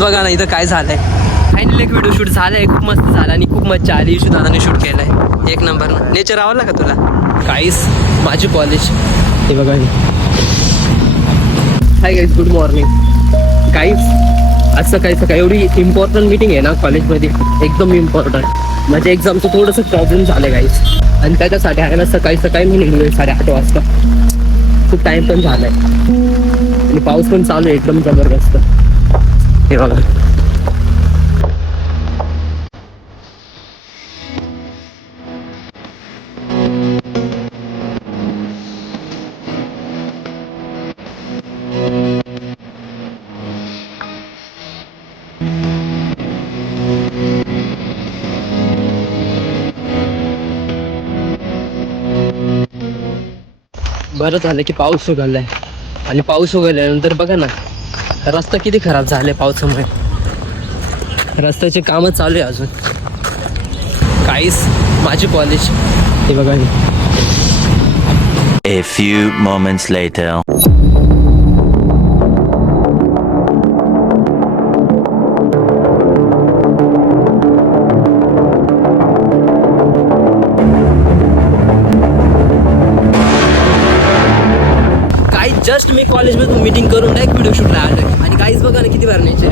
Guys बघा ना इथं काय झालंय. फायनली एक व्हिडिओ शूट झालाय, खूप मस्त झाला आणि खूप मजा आली. इशू दादाने शूट केलंय एक नंबर. नेचर आवडला का तुला? गाईज माझी कॉलेज हे बघा. Hi guys, good morning. Guys आज सकाळी एवढी इम्पॉर्टंट मीटिंग आहे ना कॉलेजमध्ये, एकदम इम्पॉर्टंट. माझ्या एक्झामचं थोडंसं प्रॉब्लेम झालं गाईज, आणि त्याच्यासाठी आहे ना सकाळी मी निघलोय 8:30 वाजता. खूप टाइम पण झालाय आणि पाऊस पण चालू आहे एकदम जबरदस्त. हे बघा बरं झालं की पाऊस उघडलाय. आणि पाऊस उघडल्यानंतर बघा ना रस्ता किती खराब झाले पावसामुळे. रस्त्याचे कामं चालू आहे अजून. काहीच माझी कॉलेज हे बघा. A few moments later. Just मी कॉलेजमधून मीटिंग करून डायरेक्ट व्हिडिओ शूटला आलो. आणि काहीच बघा ना किती बार नेचर.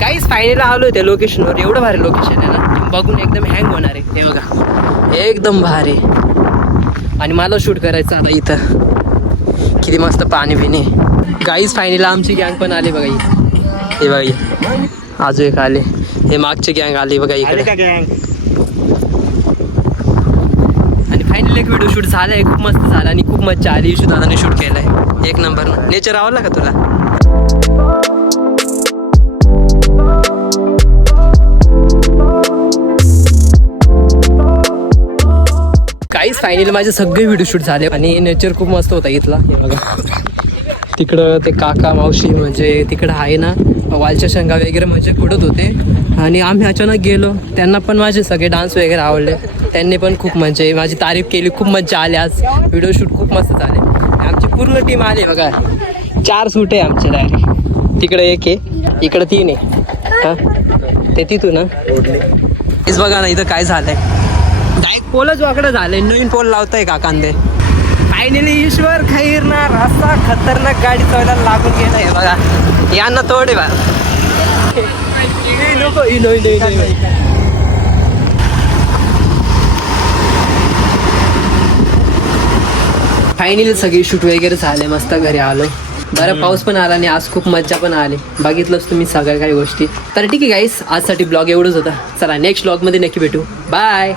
काहीच फायनली आलोय त्या लोकेशनवर. एवढं भारी लोकेशन आहे ना, बघून एकदम हँग होणार आहे. हे बघा एकदम भारी. आणि मला शूट करायचं आता इथं. किती मस्त पाणी बिणी. गाईज फायनली आमची गँग पण आली बघा इथे. हे बघा अजून एक आले. हे मागची गँग आली बघा इकडे. आणि फायनली एक व्हिडिओ शूट झालाय, खूप मस्त झाला आणि खूप मजा आली. इशू दादाने शूट केलंय एक नंबर. नेचर आवडला का तुला? काहीच फायनली माझे सगळे व्हिडिओ शूट झाले आणि नेचर खूप मस्त होता इथला. हे बघा तिकडं ते काका मावशी म्हणजे तिकडं आहे ना वालच्या शेंगा वगैरे म्हणजे कुठत होते. आणि आम्ही अचानक गेलो. त्यांना पण माझे सगळे डान्स वगैरे आवडले. त्यांनी पण खूप म्हणजे माझी तारीफ केली. खूप मजा आली. आज व्हिडिओ शूट खूप मस्त झाले. आमची पूर्ण टीम आली बघा. 4 सूट आहे आमचे डायरेक्ट. तिकडे 1 आहे, इकडं 3 आहे. हां ते तिथून ना हेच बघा ना इथं काय झालंय. डायरेक्ट पोलच वाकडं झालंय. नवीन पोल लावताय का कांदे. फायनली ईश्वर खैरनार असा खतरनाक गाडी चालवायला लागून गेला. हे बघा यांना तोडे बा. फायनली सगळी शूट वगैरे झाले. मस्त घरी आलो. बरं पाऊस पण आला आणि आज खूप मज्जा पण आली. बघितलंच तुम्ही सगळ्या काही गोष्टी. तर ठीक आहे गाईस, आजसाठी ब्लॉग एवढंच होता. चला नेक्स्ट ब्लॉगमध्ये नक्की भेटू. बाय.